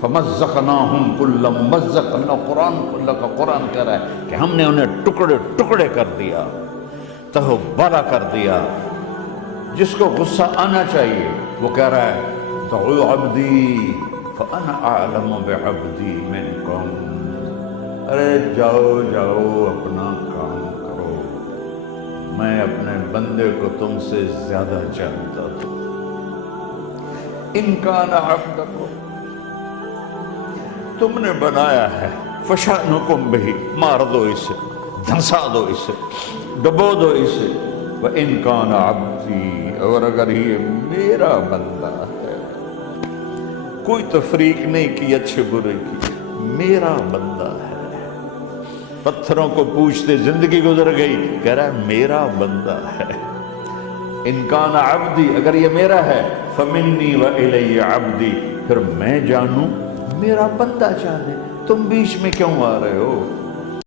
فَمَزَّقْنَاهُمْ كُلَّ مُمَزَّقٍ، اللہ کا قرآن کہہ رہا ہے کہ ہم نے انہیں ٹکڑے ٹکڑے کر دیا، تہو بالا کر دیا۔ جس کو غصہ آنا چاہیے وہ کہہ رہا ہے دعوا عبدی فَأَنَا أَعْلَمُ بِعَبْدِي مِنْكُمْ، ارے جاؤ جاؤ اپنا کام کرو، میں اپنے بندے کو تم سے زیادہ جانتا ہوں۔ اِنْ كَانَ عَبْدَكُمْ، تم نے بنایا ہے، فَشَأْنُكُمْ بِهِ، مار دو اسے، دھنسا دو اسے، ڈبو دو اسے۔ وَإِنْ كَانَ عَبْدِي، اور اگر یہ میرا بندہ ہے، کوئی تفریق نہیں کی اچھے برے کی، میرا بندہ ہے۔ پتھروں کو پوچھتے زندگی گزر گئی، کہہ رہا ہے میرا بندہ ہے۔ اِنْ كَانَ عَبْدِي، اگر یہ میرا ہے، فَمِنِّي وَإِلَيَّ عَبْدِي، پھر میں جانوں میرا بندہ جانے، تم بیچ میں کیوں آ رہے ہو؟